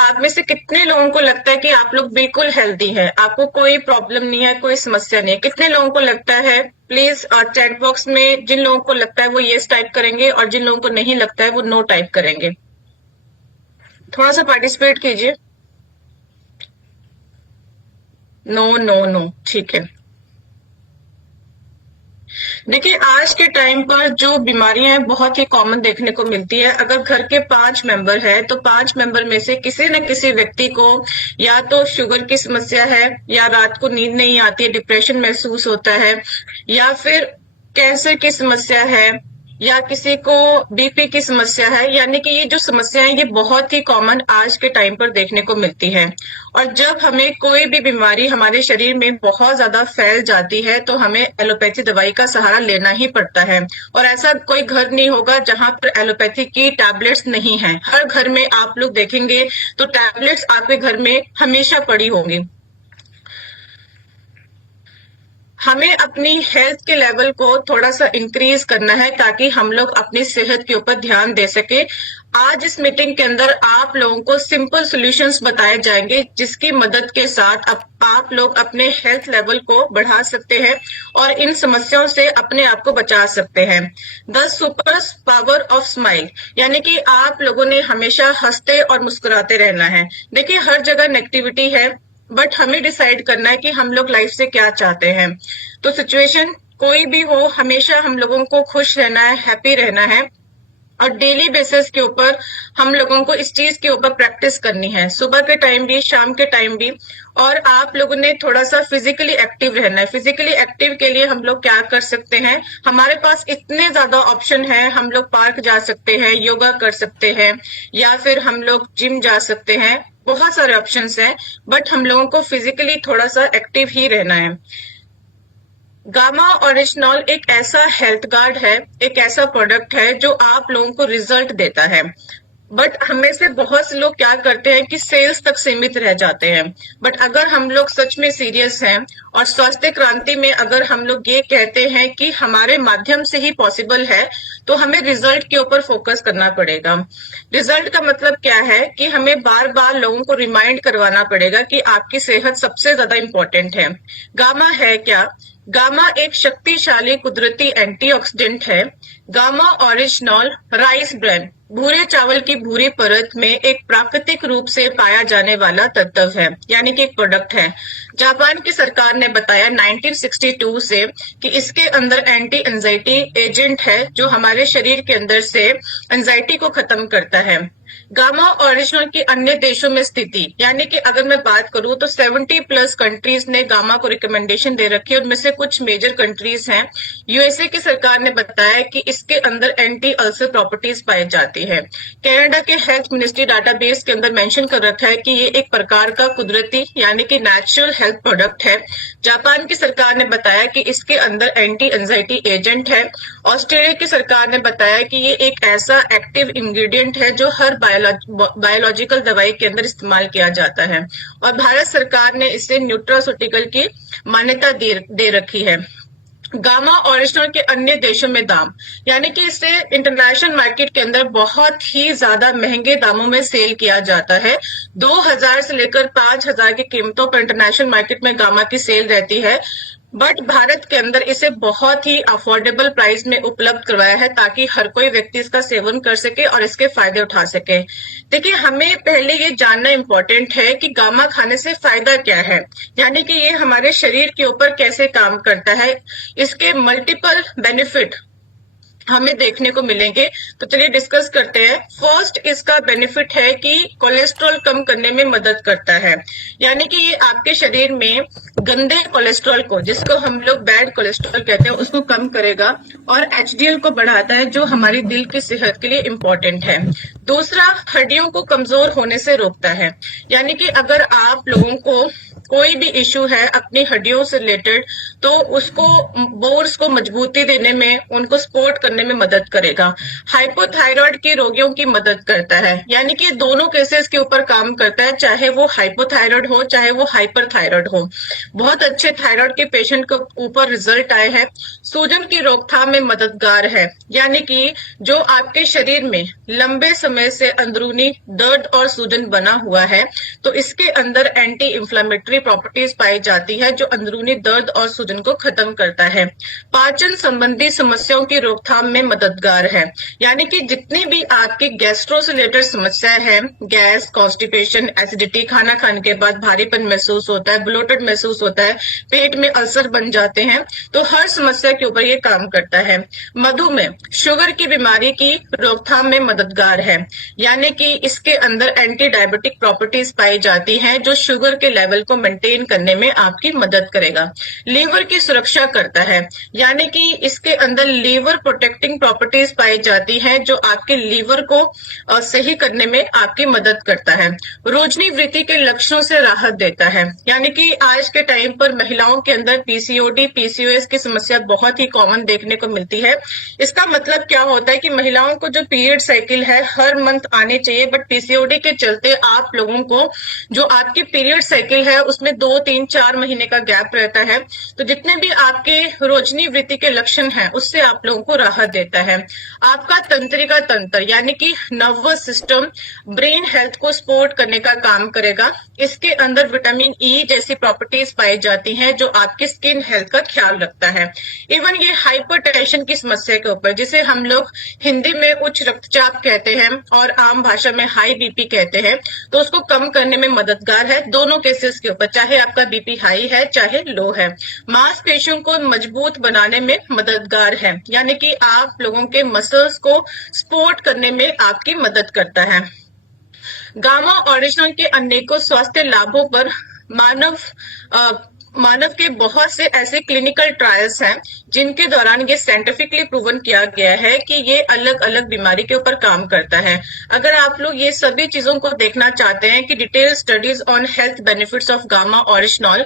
आप में से कितने लोगों को लगता है कि आप लोग बिल्कुल हेल्दी है, आपको कोई प्रॉब्लम नहीं है, कोई समस्या नहीं है? कितने लोगों को लगता है? प्लीज चैट बॉक्स में जिन लोगों को लगता है वो यस टाइप करेंगे और जिन लोगों को नहीं लगता है वो नो टाइप करेंगे। थोड़ा सा पार्टिसिपेट कीजिए। नो नो नो, ठीक है। देखिए, आज के टाइम पर जो बीमारियां हैं बहुत ही कॉमन देखने को मिलती है। अगर घर के 5 मेंबर है तो 5 मेंबर में से किसी न किसी व्यक्ति को या तो शुगर की समस्या है, या रात को नींद नहीं आती है, डिप्रेशन महसूस होता है, या फिर कैंसर की समस्या है, या किसी को बीपी की समस्या है। यानी कि ये जो समस्याएं ये बहुत ही कॉमन आज के टाइम पर देखने को मिलती है। और जब हमें कोई भी बीमारी हमारे शरीर में बहुत ज्यादा फैल जाती है तो हमें एलोपैथी दवाई का सहारा लेना ही पड़ता है। और ऐसा कोई घर नहीं होगा जहां पर एलोपैथी की टैबलेट्स नहीं है। हर घर में आप लोग देखेंगे तो टैबलेट्स आपके घर में हमेशा पड़ी होंगी। हमें अपनी हेल्थ के लेवल को थोड़ा सा इंक्रीज करना है ताकि हम लोग अपनी सेहत के ऊपर ध्यान दे सके। आज इस मीटिंग के अंदर आप लोगों को सिंपल सॉल्यूशंस बताए जाएंगे जिसकी मदद के साथ आप लोग अपने हेल्थ लेवल को बढ़ा सकते हैं और इन समस्याओं से अपने आप को बचा सकते हैं। The super power of smile, यानी कि आप लोगों ने हमेशा हंसते और मुस्कुराते रहना है। देखिए, हर जगह नेगेटिविटी है, बट हमें डिसाइड करना है कि हम लोग लाइफ से क्या चाहते हैं। तो सिचुएशन कोई भी हो, हमेशा हम लोगों को खुश रहना है, हैप्पी रहना है और डेली बेसिस के ऊपर हम लोगों को इस चीज के ऊपर प्रैक्टिस करनी है, सुबह के टाइम भी, शाम के टाइम भी। और आप लोगों ने थोड़ा सा फिजिकली एक्टिव रहना है। फिजिकली एक्टिव के लिए हम लोग क्या कर सकते हैं? हमारे पास इतने ज्यादा ऑप्शन है। हम लोग पार्क जा सकते हैं, योगा कर सकते हैं, या फिर हम लोग जिम जा सकते हैं। बहुत सारे ऑप्शंस हैं, बट हम लोगों को फिजिकली थोड़ा सा एक्टिव ही रहना है। गामा ओरिजिनॉल एक ऐसा हेल्थ गार्ड है, एक ऐसा प्रोडक्ट है जो आप लोगों को रिजल्ट देता है। बट हमें से बहुत से लोग क्या करते हैं कि सेल्स तक सीमित रह जाते हैं। बट अगर हम लोग सच में सीरियस हैं और स्वास्थ्य क्रांति में अगर हम लोग ये कहते हैं कि हमारे माध्यम से ही पॉसिबल है, तो हमें रिजल्ट के ऊपर फोकस करना पड़ेगा। रिजल्ट का मतलब क्या है कि हमें बार बार लोगों को रिमाइंड करवाना पड़ेगा कि आपकी सेहत सबसे ज्यादा इंपॉर्टेंट है। गामा है क्या? गामा एक शक्तिशाली कुदरती एंटीऑक्सीडेंट है। गामा ओरिजिनॉल राइस ब्रान, भूरे चावल की भूरी परत में एक प्राकृतिक रूप से पाया जाने वाला तत्व है, यानी कि एक प्रोडक्ट है। जापान की सरकार ने बताया 1962 से कि इसके अंदर एंटी एंजाइटी एजेंट है जो हमारे शरीर के अंदर से एंजाइटी को खत्म करता है। गामा ओरिजिनल की अन्य देशों में स्थिति, यानी कि अगर मैं बात करूं तो 70+ कंट्रीज ने गामा को रिकमेंडेशन दे रखी है। उनमें से कुछ मेजर कंट्रीज हैं। यूएसए की सरकार ने बताया कि इसके अंदर एंटी अल्सर प्रॉपर्टीज पाई जाती है। कनाडा के हेल्थ मिनिस्ट्री डाटाबेस के अंदर मेंशन कर रखा है कि ये एक प्रकार का कुदरती यानी कि नेचुरल हेल्थ प्रोडक्ट है। जापान की सरकार ने बताया कि इसके अंदर एंटी एंजाइटी एजेंट है। ऑस्ट्रेलिया की सरकार ने बताया कि ये एक ऐसा एक्टिव इंग्रेडिएंट है जो हर बायोलॉजिकल दवाई के अंदर इस्तेमाल किया जाता है। और भारत सरकार ने इसे न्यूट्रास्यूटिकल की मान्यता दे रखी है। गामा ओरिजिनल के अन्य देशों में दाम, यानी कि इसे इंटरनेशनल मार्केट के अंदर बहुत ही ज्यादा महंगे दामों में सेल किया जाता है। 2000 से लेकर 5000 की कीमतों पर इंटरनेशनल मार्केट में गामा की सेल रहती है। बट भारत के अंदर इसे बहुत ही अफोर्डेबल प्राइस में उपलब्ध करवाया है ताकि हर कोई व्यक्ति इसका सेवन कर सके और इसके फायदे उठा सके। देखिए, हमें पहले ये जानना इम्पोर्टेंट है कि गामा खाने से फायदा क्या है, यानी कि ये हमारे शरीर के ऊपर कैसे काम करता है। इसके मल्टीपल बेनिफिट हमें देखने को मिलेंगे, तो चलिए डिस्कस करते हैं। फर्स्ट, इसका बेनिफिट है कि कोलेस्ट्रॉल कम करने में मदद करता है, यानी कि ये आपके शरीर में गंदे कोलेस्ट्रॉल को, जिसको हम लोग बैड कोलेस्ट्रॉल कहते हैं, उसको कम करेगा और एचडीएल को बढ़ाता है जो हमारी दिल की सेहत के लिए इम्पोर्टेंट है। दूसरा, हड्डियों को कमजोर होने से रोकता है, यानी कि अगर आप लोगों को कोई भी इश्यू है अपनी हड्डियों से रिलेटेड, तो उसको बोन्स को मजबूती देने में, उनको सपोर्ट करने में मदद करेगा। हाइपोथायराइड के रोगियों की मदद करता है, यानी कि दोनों केसेस के ऊपर काम करता है, चाहे वो हाइपोथायराइड हो चाहे वो हाइपरथायराइड हो। बहुत अच्छे थायराइड के पेशेंट के ऊपर रिजल्ट आए हैं। सूजन की रोकथाम में मददगार है, यानी कि जो आपके शरीर में लंबे समय से अंदरूनी दर्द और सूजन बना हुआ है, तो इसके अंदर एंटी इंफ्लेमेटरी प्रॉपर्टीज पाई जाती है जो अंदरूनी दर्द और सूजन को खत्म करता है। पाचन संबंधी समस्याओं की रोकथाम में मददगार है, यानी कि जितनी भी आपकी गैस्ट्रो से रिलेटेड समस्याएं हैं, गैस, कॉन्स्टिपेशन, एसिडिटी, खाना खाने के बाद भारीपन महसूस होता है, ब्लोटेड महसूस होता है, पेट में अल्सर बन जाते हैं, तो हर समस्या के ऊपर ये काम करता है। मधुमेह, शुगर की बीमारी की रोकथाम में मददगार है, यानी कि इसके अंदर एंटी डायबिटिक प्रॉपर्टीज पाई जाती हैं जो शुगर के लेवल को मेंटेन करने में आपकी मदद करेगा। लीवर की सुरक्षा करता है, यानी कि इसके अंदर लीवर प्रोटेक्टिंग प्रॉपर्टीज पाई जाती हैं जो आपके लीवर को सही करने में आपकी मदद करता है। रोजनी वृद्धि के लक्षणों से राहत देता है, यानी कि आज के टाइम पर महिलाओं के अंदर पीसीओडी, पीसीओएस की समस्या बहुत ही कॉमन देखने को मिलती है। इसका मतलब क्या होता है कि महिलाओं को जो पीरियड साइकिल है हर मंथ आने चाहिए, बट पीसीओडी के चलते आप लोगों को जो आपकी पीरियड साइकिल है उसमें 2, 3, 4 महीने का गैप रहता है। तो जितने भी आपके रोजनी वृद्धि के लक्षण हैं उससे आप लोगों को राहत देता है। आपका तंत्रिका तंत्र, यानी कि नर्वस सिस्टम, ब्रेन हेल्थ को सपोर्ट करने का काम करेगा। इसके अंदर विटामिन ई जैसी प्रॉपर्टीज पाई जाती हैं जो आपकी स्किन हेल्थ का ख्याल रखता है। इवन ये हाइपरटेंशन की समस्या के ऊपर, जिसे हम लोग हिंदी में उच्च रक्तचाप कहते हैं और आम भाषा में हाई बीपी कहते हैं, तो उसको कम करने में मददगार है दोनों केसेस के ऊपर, चाहे आपका बीपी हाई है चाहे लो है। मांसपेशियों को मजबूत बनाने में मददगार है, यानी कि आप लोगों के मसल्स को सपोर्ट करने में आपकी मदद करता है। गामा ओरिजिनल के अनेकों स्वास्थ्य लाभों पर मानव के बहुत से ऐसे क्लिनिकल ट्रायल्स हैं जिनके दौरान ये साइंटिफिकली प्रूवन किया गया है कि ये अलग अलग बीमारी के ऊपर काम करता है। अगर आप लोग ये सभी चीजों को देखना चाहते हैं कि detail studies on health benefits of gamma original,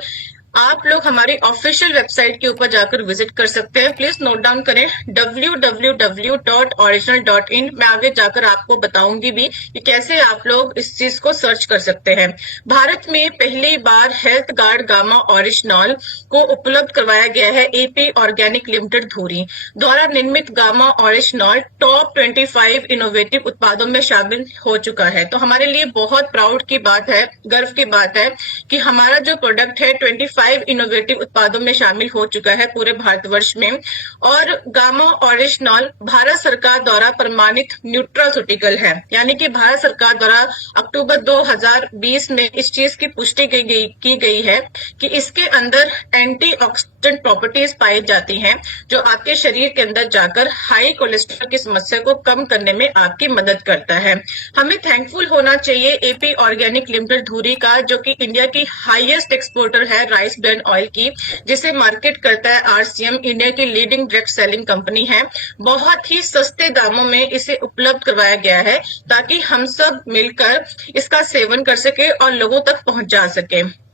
आप लोग हमारी ऑफिशियल वेबसाइट के ऊपर जाकर विजिट कर सकते हैं। प्लीज नोट डाउन करें www.original.in। मैं आगे जाकर आपको बताऊंगी भी कि कैसे आप लोग इस चीज को सर्च कर सकते हैं। भारत में पहली बार हेल्थ गार्ड गामा ओरिजिनल को उपलब्ध करवाया गया है एपी ऑर्गेनिक लिमिटेड धुरी द्वारा निर्मित गामा ओरिजिनल टॉप 25 इनोवेटिव उत्पादों में शामिल हो चुका है। तो हमारे लिए बहुत प्राउड की बात है, गर्व की बात है कि हमारा जो प्रोडक्ट है 25 इनोवेटिव उत्पादों में शामिल हो चुका है पूरे भारतवर्ष में। और गामा ओरिजिनल भारत सरकार द्वारा प्रमाणित न्यूट्रास्यूटिकल है, यानी कि भारत सरकार द्वारा अक्टूबर 2020 में इस चीज की पुष्टि की गई है कि इसके अंदर एंटीऑक्सीडेंट प्रॉपर्टीज पाई जाती हैं जो आपके शरीर के अंदर जाकर हाई कोलेस्ट्रॉल की समस्या को कम करने में आपकी मदद करता है। हमें थैंकफुल होना चाहिए एपी ऑर्गेनिक लिमिटेड धुरी का, जो कि इंडिया की हाईएस्ट एक्सपोर्टर है राइस ब्रांड ऑयल की, जिसे मार्केट करता है आरसीएम, इंडिया की लीडिंग डायरेक्ट सेलिंग कंपनी है। बहुत ही सस्ते दामों में इसे उपलब्ध करवाया गया है ताकि हम सब मिलकर इसका सेवन कर सके और लोगों तक पहुंचा सके।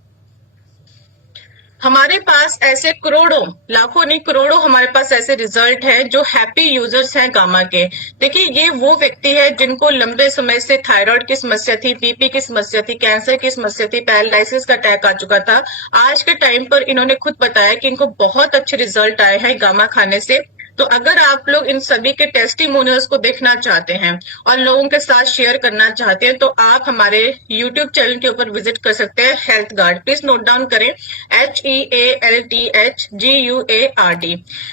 हमारे पास ऐसे करोड़ों, लाखों नहीं करोड़ों हमारे पास ऐसे रिजल्ट है जो हैप्पी यूजर्स हैं गामा के। देखिए, ये वो व्यक्ति है जिनको लंबे समय से थायराइड की समस्या थी, बीपी की समस्या थी, कैंसर की समस्या थी, पैरालिसिस का अटैक आ चुका था। आज के टाइम पर इन्होंने खुद बताया कि इनको बहुत अच्छे रिजल्ट आए हैं गामा खाने से। तो अगर आप लोग इन सभी के टेस्टिमोनियल्स को देखना चाहते हैं और लोगों के साथ शेयर करना चाहते हैं तो आप हमारे YouTube चैनल के ऊपर विजिट कर सकते हैं, health guard. Please note down करें, HEALTHGUARD।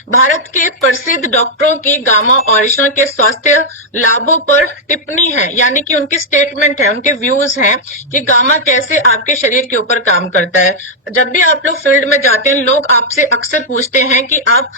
भारत के प्रसिद्ध डॉक्टरों की गामा ओरिजिनल के स्वास्थ्य लाभों पर टिप्पणी है, यानी कि उनकी स्टेटमेंट है, उनके व्यूज हैं कि गामा कैसे आपके शरीर के ऊपर काम करता है। जब भी आप लोग फील्ड में जाते हैं, लोग आपसे अक्सर पूछते हैं कि आप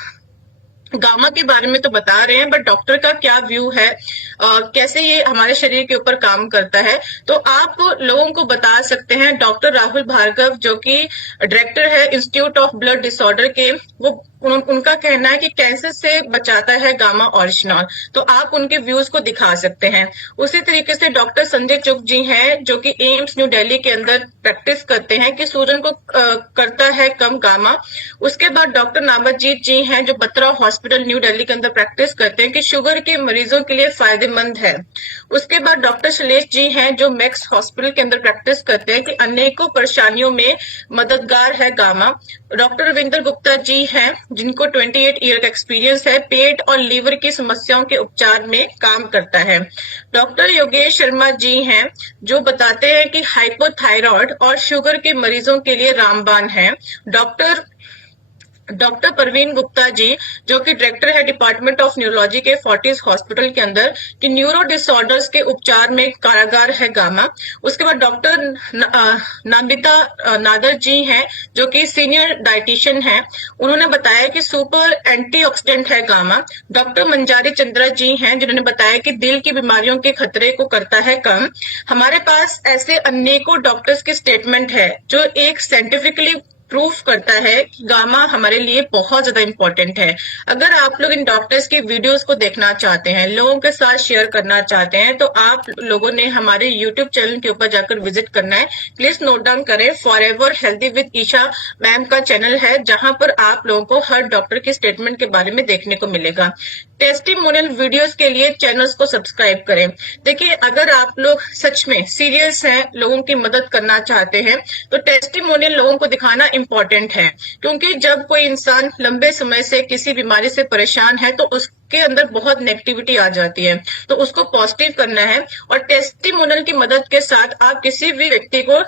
गामा के बारे में तो बता रहे हैं, बट डॉक्टर का क्या व्यू है, कैसे ये हमारे शरीर के ऊपर काम करता है। तो आप लोगों को बता सकते हैं डॉक्टर राहुल भार्गव, जो कि डायरेक्टर है इंस्टीट्यूट ऑफ ब्लड डिसऑर्डर के वो उनका कहना है कि कैंसर से बचाता है गामा ओरिजिनल, तो आप उनके व्यूज को दिखा सकते हैं। उसी तरीके से डॉक्टर संजय चुग जी हैं जो कि एम्स न्यू दिल्ली के अंदर प्रैक्टिस करते हैं कि सूजन को करता है कम गामा। उसके बाद डॉक्टर नामरजीत जी हैं जो बत्रा हॉस्पिटल न्यू दिल्ली के अंदर प्रैक्टिस करते हैं कि शुगर के मरीजों के लिए फायदेमंद है। उसके बाद डॉक्टर शैलेश जी हैं जो मैक्स हॉस्पिटल के अंदर प्रैक्टिस करते हैं कि अनेकों परेशानियों में मददगार है गामा। डॉक्टर रविंद्र गुप्ता जी हैं जिनको 28 ईयर का एक्सपीरियंस है, पेट और लीवर की समस्याओं के उपचार में काम करता है। डॉक्टर योगेश शर्मा जी हैं जो बताते हैं कि हाइपोथायराइड और शुगर के मरीजों के लिए रामबाण है। डॉक्टर परवीन गुप्ता जी जो कि डायरेक्टर है डिपार्टमेंट ऑफ न्यूरोलॉजी के फोर्टिस हॉस्पिटल के अंदर कि न्यूरो डिसऑर्डर्स के उपचार में कारगर है गामा। उसके बाद डॉक्टर नमिता नागर जी हैं जो कि सीनियर डाइटिशियन हैं, उन्होंने बताया कि सुपर एंटीऑक्सीडेंट है गामा। डॉक्टर मंजारी चंद्रा जी हैं जिन्होंने बताया कि दिल की बीमारियों के खतरे को करता है कम। हमारे पास ऐसे अनेकों डॉक्टर्स के स्टेटमेंट है जो एक साइंटिफिकली प्रूफ करता है कि गामा हमारे लिए बहुत ज्यादा इंपॉर्टेंट है। अगर आप लोग इन डॉक्टर्स की वीडियोस को देखना चाहते हैं, लोगों के साथ शेयर करना चाहते हैं, तो आप लोगों ने हमारे यूट्यूब चैनल के ऊपर जाकर विजिट करना है। प्लीज नोट डाउन करें, forever healthy with Isha ma'am का चैनल है जहां पर आप लोगों को हर डॉक्टर के स्टेटमेंट के बारे में देखने को मिलेगा। टेस्टिमोनियल वीडियोस के लिए चैनल्स को सब्सक्राइब करें। देखिए, अगर आप लोग सच में सीरियस हैं, लोगों की मदद करना चाहते हैं, तो टेस्टिमोनियल लोगों को दिखाना इंपॉर्टेंट है, क्योंकि जब कोई इंसान लंबे समय से किसी बीमारी से परेशान है तो उसके अंदर बहुत नेगेटिविटी आ जाती है, तो उसको पॉजिटिव करना है। और टेस्टिमोनियल की मदद के साथ आप किसी भी व्यक्ति को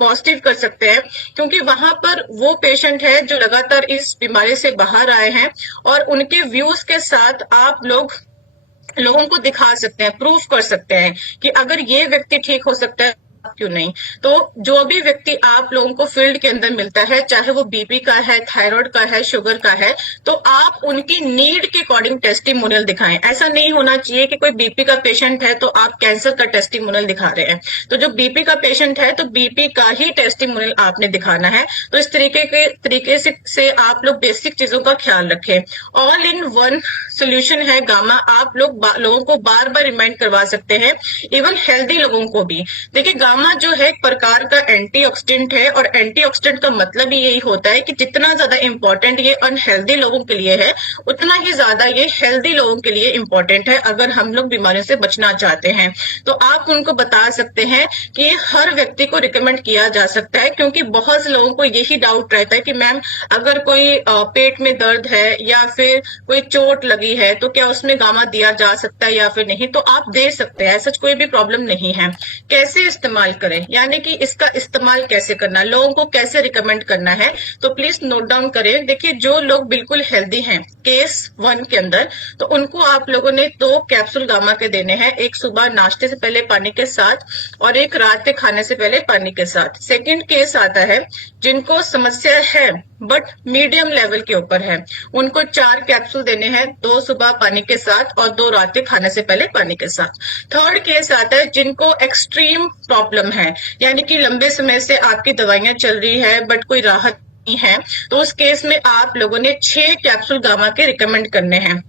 पॉजिटिव कर सकते हैं, क्योंकि वहां पर वो पेशेंट है जो लगातार इस बीमारी से बाहर आए हैं और उनके व्यूज के साथ आप लोगों को दिखा सकते हैं, प्रूफ कर सकते हैं कि अगर ये व्यक्ति ठीक हो सकता है क्यों नहीं। तो जो भी व्यक्ति आप लोगों को फील्ड के अंदर मिलता है, चाहे वो बीपी का है, थायराइड का है, शुगर का है, तो आप उनकी नीड के अकॉर्डिंग टेस्टिमोनियल दिखाएं। ऐसा नहीं होना चाहिए कि कोई बीपी का पेशेंट है तो आप कैंसर का टेस्टिमोनियल दिखा रहे हैं। तो जो बीपी का पेशेंट है तो बीपी का ही टेस्टिमोनियल आपने दिखाना है। तो इस तरीके से आप लोग बेसिक चीजों का ख्याल रखें। ऑल इन वन सोल्यूशन है गामा। आप लोगों को बार बार रिमाइंड करवा सकते हैं, इवन हेल्दी लोगों को भी। देखिए, गामा जो है एक प्रकार का एंटीऑक्सीडेंट है, और एंटीऑक्सीडेंट का मतलब ही यही होता है कि जितना ज्यादा इंपॉर्टेंट ये अनहेल्दी लोगों के लिए है, उतना ही ज्यादा ये हेल्दी लोगों के लिए इंपॉर्टेंट है। अगर हम लोग बीमारियों से बचना चाहते हैं तो आप उनको बता सकते हैं कि ये हर व्यक्ति को रिकमेंड किया जा सकता है, क्योंकि बहुत से लोगों को यही डाउट रहता है कि मैम अगर कोई पेट में दर्द है या फिर कोई चोट लगी है तो क्या उसमें गामा दिया जा सकता है या फिर नहीं। तो आप दे सकते हैं, ऐसा कोई भी प्रॉब्लम नहीं है। कैसे इस्तेमाल करें, यानी कि इसका इस्तेमाल कैसे करना, लोगों को कैसे रिकमेंड करना है, तो प्लीज नोट डाउन करें। देखिए, जो लोग बिल्कुल हेल्दी हैं केस 1 के अंदर, तो उनको आप लोगों ने 2 कैप्सूल गामा के देने हैं, एक सुबह नाश्ते से पहले पानी के साथ और एक रात के खाने से पहले पानी के साथ। सेकंड केस आता है जिनको समस्या है बट मीडियम लेवल के ऊपर है, उनको 4 कैप्सूल देने हैं, 2 सुबह पानी के साथ और 2 रात के खाने से पहले पानी के साथ। थर्ड केस आता है जिनको एक्सट्रीम प्रॉब्लम है, यानी कि लंबे समय से आपकी दवाइयां चल रही है बट कोई राहत नहीं है, तो उस केस में आप लोगों ने 6 कैप्सूल गामा के रिकमेंड करने हैं,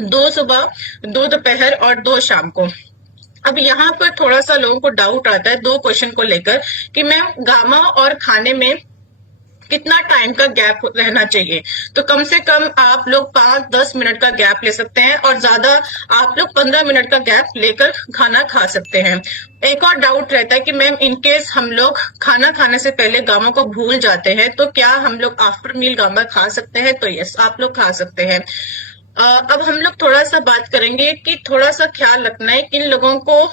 2 सुबह, 2 दोपहर और 2 शाम को। अब यहाँ पर थोड़ा सा लोगों को डाउट आता है 2 क्वेश्चन को लेकर कि मैम गामा और खाने में कितना टाइम का गैप रहना चाहिए। तो कम से कम आप लोग 5-10 मिनट का गैप ले सकते हैं और ज्यादा आप लोग 15 मिनट का गैप लेकर खाना खा सकते हैं। एक और डाउट रहता है कि मैम इनकेस हम लोग खाना खाने से पहले गामा को भूल जाते हैं तो क्या हम लोग आफ्टर मील गामा खा सकते हैं। तो यस, आप लोग खा सकते हैं। अब हम लोग थोड़ा सा बात करेंगे कि थोड़ा सा ख्याल रखना है किन लोगों को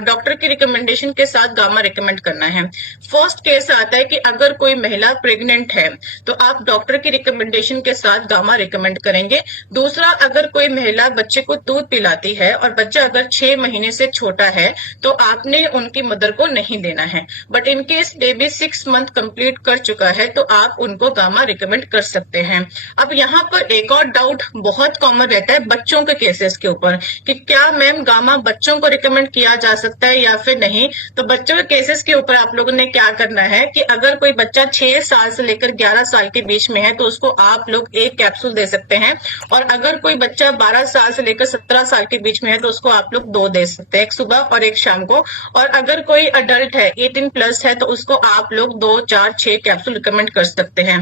डॉक्टर की रिकमेंडेशन के साथ गामा रिकमेंड करना है। फर्स्ट केस आता है कि अगर कोई महिला प्रेग्नेंट है तो आप डॉक्टर की रिकमेंडेशन के साथ गामा रिकमेंड करेंगे। दूसरा, अगर कोई महिला बच्चे को दूध पिलाती है और बच्चा अगर 6 महीने से छोटा है तो आपने उनकी मदर को नहीं देना है। But in case baby 6 month complete कर चुका है तो आप उनको गामा रिकमेंड कर सकते हैं। अब यहाँ पर एक और डाउट बहुत कॉमन रहता है बच्चों के केसेस के ऊपर कि क्या मैम गामा बच्चों को रिकमेंड किया जा जा सकता है या फिर नहीं। तो बच्चों के केसेस के ऊपर आप लोगों ने क्या करना है कि अगर कोई बच्चा 6 साल से लेकर 11 साल के बीच में है तो उसको आप लोग 1 कैप्सूल दे सकते हैं, और अगर कोई बच्चा 12 साल से लेकर 17 साल के बीच में है तो उसको आप लोग 2 दे सकते हैं, एक सुबह और एक शाम को। और अगर कोई अडल्ट है 18 प्लस है तो उसको आप लोग 2, 4, 6 कैप्सूल रिकमेंड कर सकते हैं।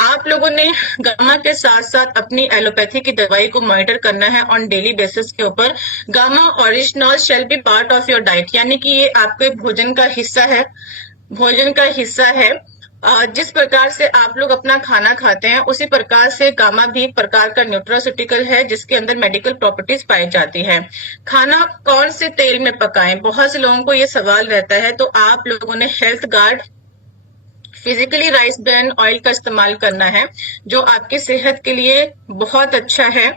आप लोगों ने गामा के साथ साथ अपनी एलोपैथी की दवाई को मॉनिटर करना है ऑन डेली बेसिस के ऊपर। Gamma original shall be part of your diet, यानी कि ये आपके भोजन का हिस्सा है, भोजन का हिस्सा है। जिस प्रकार से आप लोग अपना खाना खाते हैं उसी प्रकार से गामा भी एक प्रकार का न्यूट्रास्यूटिकल है जिसके अंदर मेडिकल प्रॉपर्टीज पाई जाती है। खाना कौन से तेल में पकाएं, बहुत से लोगों को ये सवाल रहता है। तो आप लोगों ने health guard physically rice bran oil का इस्तेमाल करना है जो आपकी सेहत के लिए बहुत अच्छा है।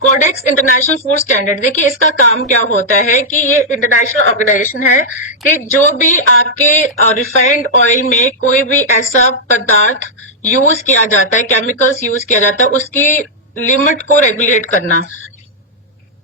कोडेक्स इंटरनेशनल फूड स्टैंडर्ड, देखिए इसका काम क्या होता है कि ये इंटरनेशनल ऑर्गेनाइजेशन है कि जो भी आपके रिफाइंड ऑयल में कोई भी ऐसा पदार्थ यूज किया जाता है, केमिकल्स यूज किया जाता है, उसकी लिमिट को रेगुलेट करना।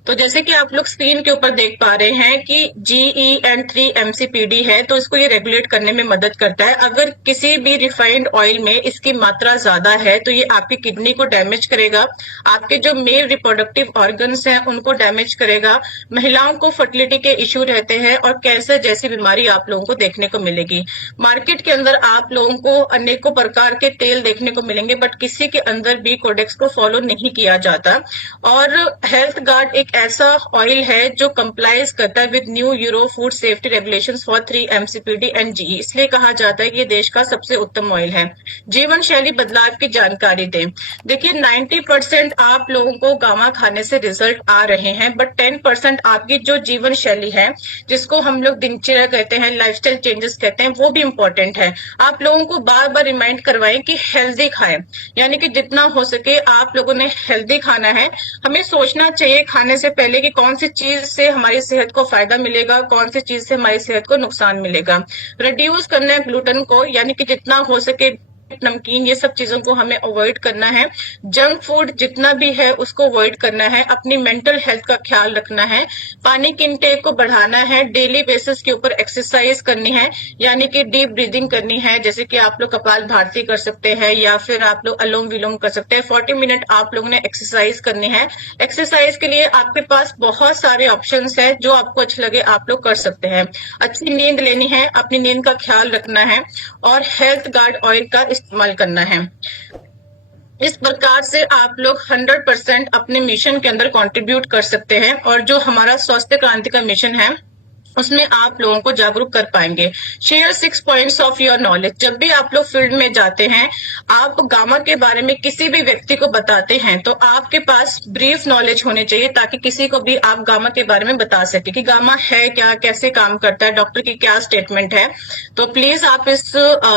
तो जैसे कि आप लोग स्क्रीन के ऊपर देख पा रहे हैं कि GEN3 MCPD है, तो इसको ये रेगुलेट करने में मदद करता है। अगर किसी भी रिफाइंड ऑयल में इसकी मात्रा ज्यादा है तो ये आपकी किडनी को डैमेज करेगा, आपके जो मेल रिप्रोडक्टिव ऑर्गन्स हैं उनको डैमेज करेगा, महिलाओं को फर्टिलिटी के इश्यू रहते हैं और कैंसर जैसी बीमारी आप लोगों को देखने को मिलेगी। मार्केट के अंदर आप लोगों को अनेकों प्रकार के तेल देखने को मिलेंगे बट किसी के अंदर भी कोडेक्स को फॉलो नहीं किया जाता। और हेल्थ गार्ड एक ऐसा ऑयल है जो कंप्लाइज करता है with new euro food safety regulations for 3 MCPD and GE, इसलिए कहा जाता है कि ये देश का सबसे उत्तम ऑयल है। जीवन शैली बदलाव की जानकारी दें। देखिए 90% आप लोगों को गामा खाने से रिजल्ट आ रहे हैं बट 10% आपकी जो जीवन शैली है जिसको हम लोग दिनचर्या कहते हैं, लाइफस्टाइल चेंजेस कहते हैं, वो भी इम्पोर्टेंट है। आप लोगों को बार बार रिमाइंड करवाएं कि हेल्दी खाएं, यानी कि जितना हो सके आप लोगों ने हेल्दी खाना है। हमें सोचना चाहिए खाने से पहले कि कौन सी चीज से हमारी सेहत को फायदा मिलेगा, कौन सी चीज से हमारी सेहत को नुकसान मिलेगा। रिड्यूस करना है ग्लूटेन को, यानी कि जितना हो सके नमकीन ये सब चीजों को हमें अवॉइड करना है। जंक फूड जितना भी है उसको अवॉइड करना है। अपनी मेंटल हेल्थ का ख्याल रखना है। पानी की इंटेक को बढ़ाना है। डेली बेसिस के ऊपर एक्सरसाइज करनी है, यानी कि डीप ब्रीदिंग करनी है, जैसे कि आप लोग कपालभाति कर सकते हैं या फिर आप लोग अनुलोम विलोम कर सकते हैं। 40 मिनट आप लोगों ने एक्सरसाइज करनी है। एक्सरसाइज के लिए आपके पास बहुत सारे ऑप्शंस है, जो आपको अच्छे लगे आप लोग कर सकते हैं। अच्छी नींद लेनी है, अपनी नींद का ख्याल रखना है और हेल्थ गार्ड ऑयल का इस्तेमाल करना है। इस प्रकार से आप लोग 100% अपने मिशन के अंदर कंट्रीब्यूट कर सकते हैं और जो हमारा स्वास्थ्य क्रांति का मिशन है उसमें आप लोगों को जागरूक कर पाएंगे। Share 6 points of your knowledge. जब भी आप लोग फील्ड में जाते हैं, आप गामा के बारे में किसी भी व्यक्ति को बताते हैं तो आपके पास ब्रीफ नॉलेज होने चाहिए ताकि किसी को भी आप गामा के बारे में बता सके कि गामा है क्या, कैसे काम करता है, डॉक्टर की क्या स्टेटमेंट है। तो प्लीज आप इस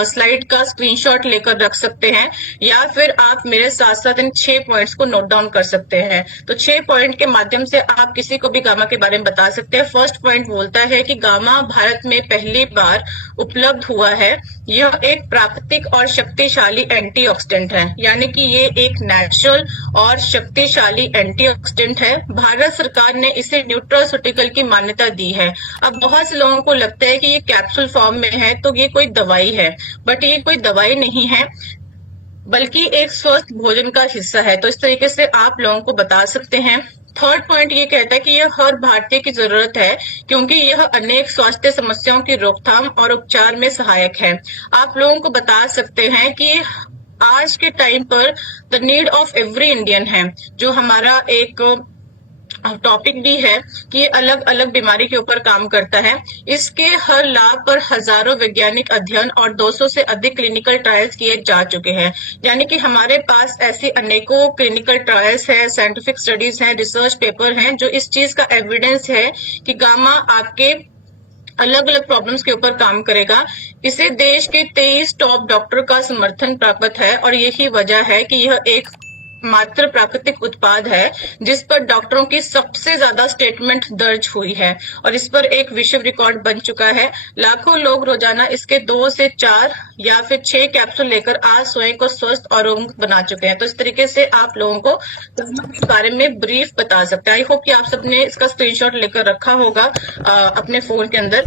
स्लाइड का स्क्रीनशॉट लेकर रख सकते हैं या फिर आप मेरे साथ साथ इन 6 पॉइंट्स को नोट डाउन कर सकते हैं। तो 6 पॉइंट के माध्यम से आप किसी को भी गामा के बारे में बता सकते हैं। फर्स्ट पॉइंट बोलता है कि गामा भारत में पहली बार उपलब्ध हुआ है। यह एक प्राकृतिक और शक्तिशाली एंटीऑक्सीडेंट है, यानी कि ये एक नेचुरल और शक्तिशाली एंटीऑक्सीडेंट है। भारत सरकार ने इसे न्यूट्रास्यूटिकल की मान्यता दी है। अब बहुत से लोगों को लगता है कि ये कैप्सूल फॉर्म में है तो ये कोई दवाई है, बट ये कोई दवाई नहीं है बल्कि एक स्वस्थ भोजन का हिस्सा है। तो इस तरीके से आप लोगों को बता सकते हैं। थर्ड पॉइंट ये कहता है कि यह हर भारतीय की जरूरत है क्योंकि यह अनेक स्वास्थ्य समस्याओं की रोकथाम और उपचार में सहायक है। आप लोगों को बता सकते हैं कि आज के टाइम पर the need of every Indian है, जो हमारा एक टॉपिक भी है कि ये अलग अलग बीमारी के ऊपर काम करता है। इसके हर लाभ पर हजारों वैज्ञानिक अध्ययन और 200 से अधिक क्लिनिकल ट्रायल्स किए जा चुके हैं, यानी कि हमारे पास ऐसी अनेकों क्लिनिकल ट्रायल्स है, साइंटिफिक स्टडीज हैं, रिसर्च पेपर हैं जो इस चीज का एविडेंस है कि गामा आपके अलग अलग प्रॉब्लम्स के ऊपर काम करेगा। इसे देश के 23 टॉप डॉक्टर का समर्थन प्राप्त है और यही वजह है कि यह एक मात्र प्राकृतिक उत्पाद है जिस पर डॉक्टरों की सबसे ज्यादा स्टेटमेंट दर्ज हुई है और इस पर एक विश्व रिकॉर्ड बन चुका है। लाखों लोग रोजाना इसके 2 से 4 या फिर 6 कैप्सूल लेकर आज स्वयं को स्वस्थ और रोगमुक्त बना चुके हैं। तो इस तरीके से आप लोगों को के बारे में ब्रीफ बता सकते हैं। आई होप कि आप सबने इसका स्क्रीनशॉट लेकर रखा होगा अपने फोन के अंदर।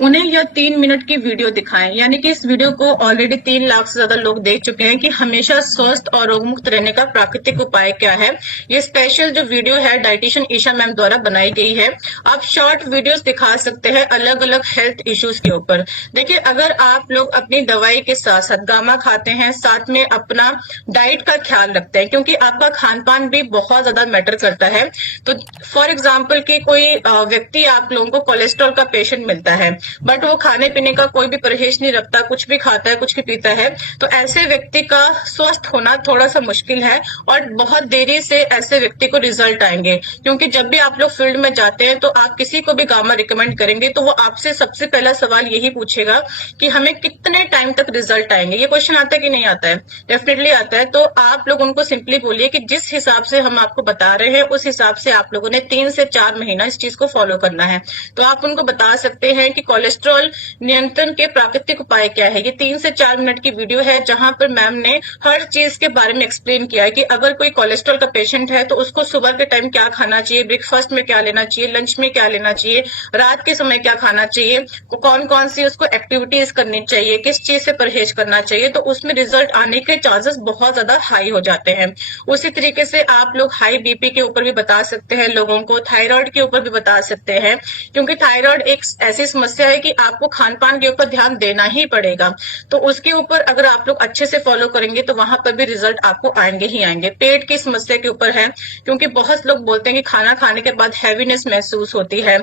उन्हें यह 3 मिनट की वीडियो दिखाएं, यानी कि इस वीडियो को ऑलरेडी 3 लाख से ज्यादा लोग देख चुके हैं कि हमेशा स्वस्थ और रोगमुक्त रहने का प्राकृतिक उपाय क्या है। ये स्पेशल जो वीडियो है डाइटिशियन ईशा मैम द्वारा बनाई गई है। आप शॉर्ट वीडियोस दिखा सकते हैं अलग अलग हेल्थ इश्यूज के ऊपर। देखिए, अगर आप लोग अपनी दवाई के साथ साथ गामा खाते हैं, साथ में अपना डाइट का ख्याल रखते हैं, क्योंकि आपका खान पान भी बहुत ज्यादा मैटर करता है। तो फॉर एग्जाम्पल कि कोई व्यक्ति आप लोगों को कोलेस्ट्रॉल का पेशेंट मिलता है, बट वो खाने पीने का कोई भी परहेज नहीं रखता, कुछ भी खाता है, कुछ भी पीता है, तो ऐसे व्यक्ति का स्वस्थ होना थोड़ा सा मुश्किल है और बहुत देरी से ऐसे व्यक्ति को रिजल्ट आएंगे। क्योंकि जब भी आप लोग फील्ड में जाते हैं तो आप किसी को भी गामा रिकमेंड करेंगे तो वो आपसे सबसे पहला सवाल यही पूछेगा कि हमें कितने टाइम तक रिजल्ट आएंगे। ये क्वेश्चन आता है कि नहीं आता है? डेफिनेटली आता है। तो आप लोग उनको सिंपली बोलिए कि जिस हिसाब से हम आपको बता रहे हैं उस हिसाब से आप लोगों ने 3 से 4 महीना इस चीज को फॉलो करना है। तो आप उनको बता सकते हैं कि कोलेस्ट्रॉल नियंत्रण के प्राकृतिक उपाय क्या है। ये 3 से 4 मिनट की वीडियो है जहां पर मैम ने हर चीज के बारे में एक्सप्लेन किया है कि अगर कोई कोलेस्ट्रॉल का पेशेंट है तो उसको सुबह के टाइम क्या खाना चाहिए, ब्रेकफास्ट में क्या लेना चाहिए, लंच में क्या लेना चाहिए, रात के समय क्या खाना चाहिए, कौन कौन सी उसको एक्टिविटीज करनी चाहिए, किस चीज से परहेज करना चाहिए। तो उसमें रिजल्ट आने के चांसेस बहुत ज्यादा हाई हो जाते हैं। उसी तरीके से आप लोग हाई बीपी के ऊपर भी बता सकते हैं लोगों को, थायराइड के ऊपर भी बता सकते हैं, क्योंकि थायराइड एक ऐसी समस्या है कि आपको खान पान के ऊपर ध्यान देना ही पड़ेगा। तो उसके ऊपर अगर आप लोग अच्छे से फॉलो करेंगे तो वहां पर भी रिजल्ट आपको आएंगे ही आएंगे। पेट की समस्या के ऊपर है, क्योंकि बहुत लोग बोलते हैं कि खाना खाने के बाद हैवीनेस महसूस होती है,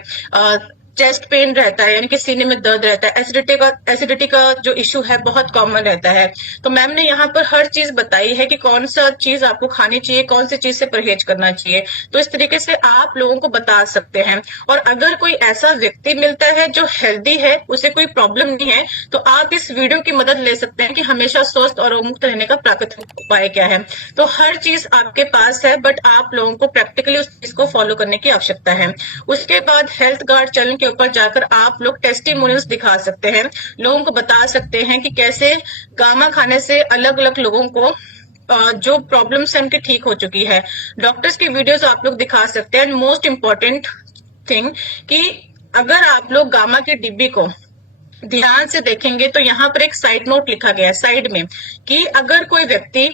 चेस्ट पेन रहता है, यानी कि सीने में दर्द रहता है, एसिडिटी का जो इश्यू है बहुत कॉमन रहता है। तो मैम ने यहाँ पर हर चीज बताई है कि कौन सा चीज आपको खानी चाहिए, कौन सी चीज से परहेज करना चाहिए। तो इस तरीके से आप लोगों को बता सकते हैं। और अगर कोई ऐसा व्यक्ति मिलता है जो हेल्दी है, उसे कोई प्रॉब्लम नहीं है, तो आप इस वीडियो की मदद ले सकते हैं कि हमेशा स्वस्थ और मुक्त रहने का प्राकृतिक उपाय क्या है। तो हर चीज आपके पास है, बट आप लोगों को प्रैक्टिकली उस चीज को फॉलो करने की आवश्यकता है। उसके बाद हेल्थ गार्ड चैनल के ऊपर जाकर आप लोग टेस्टिमोनियल्स दिखा सकते हैं, लोगों को बता सकते हैं कि कैसे गामा खाने से अलग अलग लोगों को जो प्रॉब्लम्स है उनकी ठीक हो चुकी है। डॉक्टर्स की वीडियोस आप लोग दिखा सकते हैं। मोस्ट इम्पोर्टेंट थिंग कि अगर आप लोग गामा के डिब्बी को ध्यान से देखेंगे तो यहाँ पर एक साइड नोट लिखा गया है साइड में कि अगर कोई व्यक्ति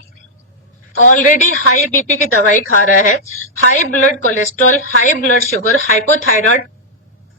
ऑलरेडी हाई बीपी की दवाई खा रहा है, high blood cholesterol, high blood sugar, hypothyroid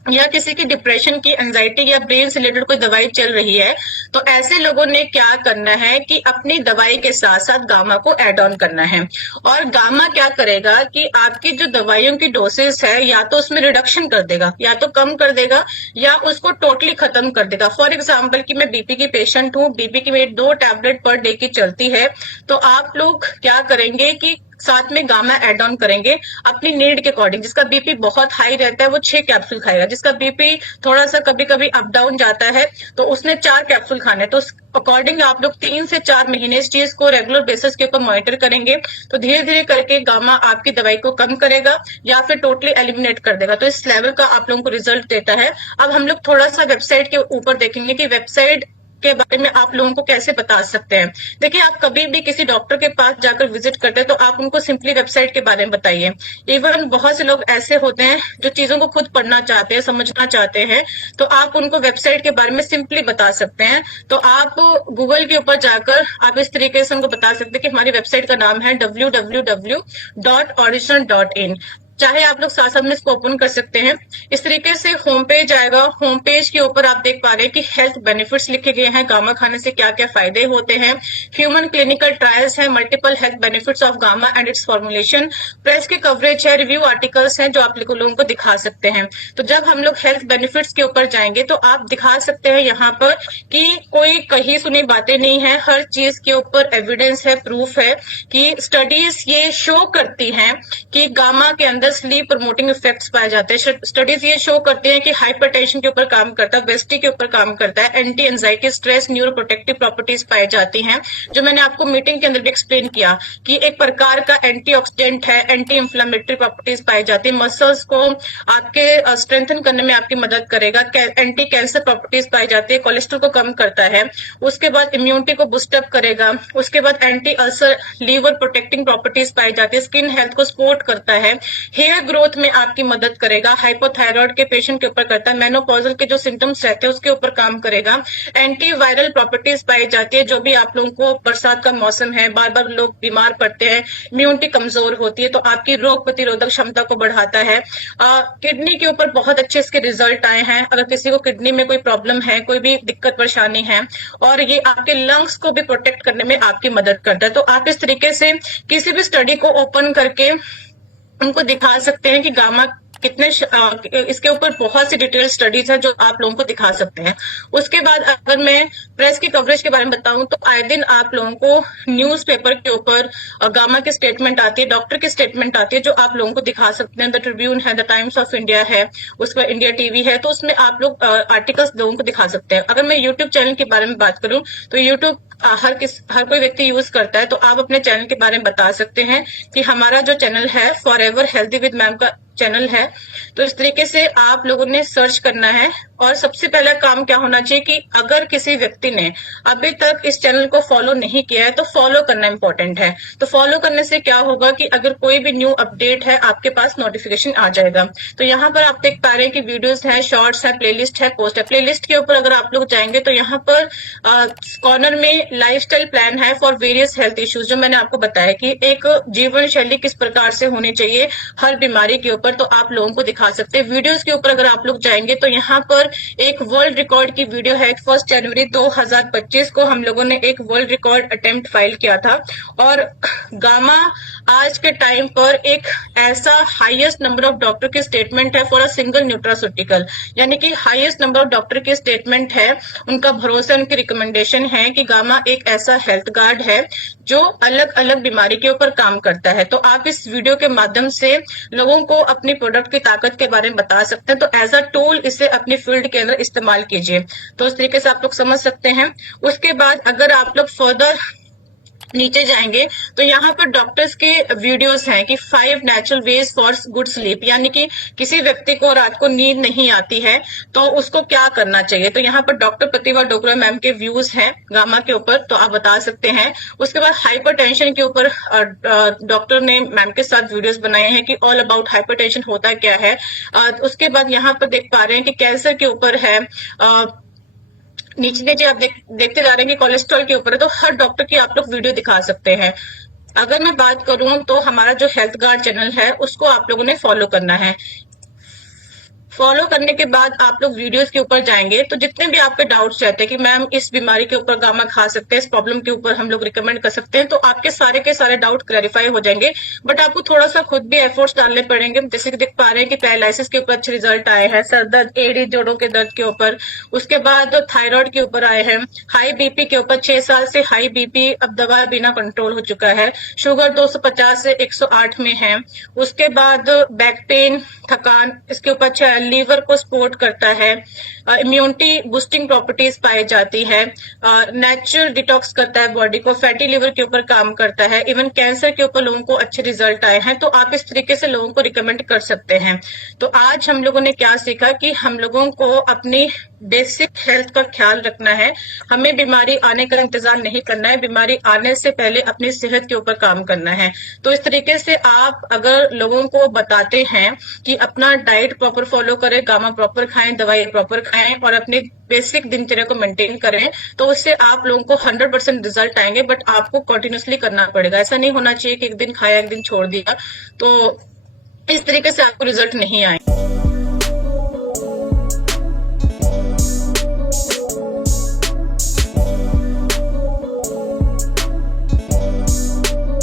या किसी की डिप्रेशन की, एंजाइटी या ब्रेन से रिलेटेड कोई दवाई चल रही है, तो ऐसे लोगों ने क्या करना है कि अपनी दवाई के साथ साथ गामा को ऐड ऑन करना है। और गामा क्या करेगा कि आपकी जो दवाइयों की डोसेस है या तो उसमें रिडक्शन कर देगा, या तो कम कर देगा, या उसको टोटली खत्म कर देगा। फॉर एग्जाम्पल कि मैं बीपी की पेशेंट हूँ, बीपी की मेरी 2 टैबलेट पर डे की चलती है, तो आप लोग क्या करेंगे कि साथ में गामा ऐड ऑन करेंगे अपनी नीड के अकॉर्डिंग। जिसका बीपी बहुत हाई रहता है वो 6 कैप्सूल खाएगा, जिसका बीपी थोड़ा सा कभी कभी अप डाउन जाता है तो उसने 4 कैप्सूल खाने। तो उस अकॉर्डिंग आप लोग 3 से 4 महीने इस चीज को रेगुलर बेसिस के ऊपर मॉनिटर करेंगे, तो धीरे धीरे करके गामा आपकी दवाई को कम करेगा या फिर टोटली एलिमिनेट कर देगा। तो इस लेवल का आप लोगों को रिजल्ट देता है। अब हम लोग थोड़ा सा वेबसाइट के ऊपर देखेंगे कि वेबसाइट के बारे में आप लोगों को कैसे बता सकते हैं। देखिए, आप कभी भी किसी डॉक्टर के पास जाकर विजिट करते हैं तो आप उनको सिंपली वेबसाइट के बारे में बताइए। इवन बहुत से लोग ऐसे होते हैं जो चीजों को खुद पढ़ना चाहते हैं, समझना चाहते हैं, तो आप उनको वेबसाइट के बारे में सिंपली बता सकते हैं। तो आप गूगल के ऊपर जाकर आप इस तरीके से उनको बता सकते हैं कि हमारी वेबसाइट का नाम है www.audition.in। चाहे आप लोग साथ में इसको ओपन कर सकते हैं। इस तरीके से होम पेज आएगा। होम पेज के ऊपर आप देख पा रहे हैं कि हेल्थ बेनिफिट्स लिखे गए हैं, गामा खाने से क्या क्या फायदे होते हैं, ह्यूमन क्लिनिकल ट्रायल्स है, multiple health benefits of gamma and it's formulation, press की कवरेज है, रिव्यू आर्टिकल्स हैं जो आप लोगों को दिखा सकते हैं। तो जब हम लोग हेल्थ बेनिफिट्स के ऊपर जाएंगे तो आप दिखा सकते हैं यहाँ पर कि कोई कहीं सुनी बातें नहीं है, हर चीज के ऊपर एविडेंस है, प्रूफ है कि स्टडीज ये शो करती हैं कि गामा के अंदर अंदर स्लीप प्रमोटिंग इफेक्ट्स पाए जाते हैं। स्टडीज ये शो करती हैं कि हाइपरटेंशन के ऊपर काम करता है, ओबेसिटी के ऊपर काम करता है, anti anxiety, stress, neuroprotective properties पाई जाती हैं, जो मैंने आपको मीटिंग के अंदर भी एक्सप्लेन किया कि एक प्रकार का एंटीऑक्सीडेंट है, एंटी इंफ्लेमेटरी प्रॉपर्टीज पाई जाती है, मसल्स को आपके स्ट्रेंथन करने में आपकी मदद करेगा, एंटी कैंसर प्रॉपर्टीज पाई जाती है, कोलेस्ट्रॉल को कम करता है, उसके बाद इम्यूनिटी को बूस्टअप करेगा, उसके बाद anti ulcer liver protecting properties पाई जाती है, स्किन हेल्थ को सपोर्ट करता है, हेयर ग्रोथ में आपकी मदद करेगा, हाइपोथायराइड के पेशेंट के ऊपर करता है, मेनोपॉजल के जो सिम्टम्स रहते हैं उसके ऊपर काम करेगा, एंटी वायरल प्रॉपर्टीज पाई जाती है, जो भी आप लोगों को बरसात का मौसम है, बार बार लोग बीमार पड़ते हैं, इम्यूनिटी कमजोर होती है, तो आपकी रोग प्रतिरोधक क्षमता को बढ़ाता है। किडनी के ऊपर बहुत अच्छे इसके रिजल्ट आए हैं, अगर किसी को किडनी में कोई प्रॉब्लम है, कोई भी दिक्कत परेशानी है, और ये आपके लंग्स को भी प्रोटेक्ट करने में आपकी मदद करता है। तो आप इस तरीके से किसी भी स्टडी को ओपन करके उनको दिखा सकते हैं कि गामा कितने इसके ऊपर बहुत सी डिटेल स्टडीज है जो आप लोगों को दिखा सकते हैं। उसके बाद अगर मैं प्रेस की कवरेज के बारे में बताऊं तो आए दिन आप लोगों को न्यूज़पेपर के ऊपर गामा की स्टेटमेंट आती है, डॉक्टर की स्टेटमेंट आती है, जो आप लोगों को दिखा सकते हैं। द ट्रिब्यून है, द टाइम्स ऑफ इंडिया है, उसके बाद इंडिया टीवी है, तो उसमें आप लोग आर्टिकल्स लोगों को दिखा सकते हैं। अगर मैं यूट्यूब चैनल के बारे में बात करूं तो यूट्यूब हर कोई व्यक्ति यूज करता है, तो आप अपने चैनल के बारे में बता सकते हैं कि हमारा जो चैनल है फॉरएवर हेल्दी विद मैम का चैनल है। तो इस तरीके से आप लोगों ने सर्च करना है, और सबसे पहला काम क्या होना चाहिए कि अगर किसी व्यक्ति ने अभी तक इस चैनल को फॉलो नहीं किया है तो फॉलो करना इंपॉर्टेंट है। तो फॉलो करने से क्या होगा कि अगर कोई भी न्यू अपडेट है आपके पास नोटिफिकेशन आ जाएगा। तो यहाँ पर आप देख पा रहे हैं कि वीडियोस है, शॉर्ट्स है, प्लेलिस्ट है, पोस्ट है। प्लेलिस्ट के ऊपर अगर आप लोग जाएंगे तो यहाँ पर कॉर्नर में लाइफस्टाइल प्लान है फॉर वेरियस हेल्थ इश्यूज, जो मैंने आपको बताया कि एक जीवन शैली किस प्रकार से होनी चाहिए हर बीमारी के ऊपर, तो आप लोगों को दिखा सकते हैं। वीडियोस के ऊपर अगर आप लोग जाएंगे तो यहाँ पर एक वर्ल्ड रिकॉर्ड की वीडियो है। 1 जनवरी 2025 को हम लोगों ने एक वर्ल्ड रिकॉर्ड अटेम्प्ट फाइल किया था, और गामा आज के टाइम पर एक ऐसा हाईएस्ट नंबर ऑफ डॉक्टर की स्टेटमेंट है फॉर अ सिंगल न्यूट्रास्यूटिकल, यानी कि हाईएस्ट नंबर ऑफ डॉक्टर की स्टेटमेंट है, उनका भरोसा, उनकी रिकमेंडेशन है कि गामा एक ऐसा हेल्थ गार्ड है जो अलग अलग बीमारी के ऊपर काम करता है। तो आप इस वीडियो के माध्यम से लोगों को अपनी प्रोडक्ट की ताकत के बारे में बता सकते हैं। तो एज अ टूल इसे अपनी फील्ड के अंदर इस्तेमाल कीजिए। तो इस तरीके से आप लोग समझ सकते हैं। उसके बाद अगर आप लोग फर्दर नीचे जाएंगे तो यहाँ पर डॉक्टर्स के वीडियोस हैं कि 5 natural ways for good sleep, यानी कि किसी व्यक्ति को रात को नींद नहीं आती है तो उसको क्या करना चाहिए। तो यहाँ पर डॉक्टर प्रतिभा डोगरा मैम के व्यूज हैं गामा के ऊपर, तो आप बता सकते हैं। उसके बाद हाइपरटेंशन के ऊपर डॉक्टर ने मैम के साथ वीडियोस बनाए हैं कि ऑल अबाउट हाइपरटेंशन होता क्या है। उसके बाद यहाँ पर देख पा रहे हैं कि कैंसर के ऊपर है, नीचे नीचे आप देखते जा रहे हैं कि कोलेस्ट्रॉल के ऊपर है। तो हर डॉक्टर की आप लोग वीडियो दिखा सकते हैं। अगर मैं बात करूं तो हमारा जो हेल्थ गार्ड चैनल है उसको आप लोगों ने फॉलो करना है। फॉलो करने के बाद आप लोग वीडियोस के ऊपर जाएंगे तो जितने भी आपके डाउट्स रहते हैं कि मैम इस बीमारी के ऊपर गामा खा सकते हैं, इस प्रॉब्लम के ऊपर हम लोग रिकमेंड कर सकते हैं, तो आपके सारे के सारे डाउट क्लैरिफाई हो जाएंगे। बट आपको थोड़ा सा खुद भी एफर्ट्स डालने पड़ेंगे। जैसे कि देख पा रहे हैं कि पैरालिसिस के ऊपर अच्छे रिजल्ट आए हैं, सर दर्द, एडी, जोड़ों के दर्द के ऊपर। उसके बाद थायराइड के ऊपर आए हैं, हाई बीपी के ऊपर 6 साल से हाई बीपी अब दवा बिना कंट्रोल हो चुका है, शुगर 250 से 108 में है। उसके बाद बैक पेन, थकान, इसके ऊपर अच्छा है, लीवर को सपोर्ट करता है, इम्यूनिटी बूस्टिंग प्रॉपर्टीज पाई जाती है, नेचुरल डिटॉक्स करता है बॉडी को, फैटी लिवर के ऊपर काम करता है, इवन कैंसर के ऊपर लोगों को अच्छे रिजल्ट आए हैं। तो आप इस तरीके से लोगों को रिकमेंड कर सकते हैं। तो आज हम लोगों ने क्या सीखा कि हम लोगों को अपनी बेसिक हेल्थ का ख्याल रखना है, हमें बीमारी आने का इंतजार नहीं करना है, बीमारी आने से पहले अपनी सेहत के ऊपर काम करना है। तो इस तरीके से आप अगर लोगों को बताते हैं कि अपना डाइट प्रॉपर फॉलो करें, गामा प्रॉपर खाएं, दवाई प्रॉपर खाएं और अपनी बेसिक दिनचर्या को मेंटेन करें, तो उससे आप लोगों को 100% रिजल्ट आएंगे। बट आपको कंटिन्यूसली करना पड़ेगा, ऐसा नहीं होना चाहिए कि एक दिन खाया एक दिन छोड़ दिया, तो इस तरीके से आपको रिजल्ट नहीं आएंगे।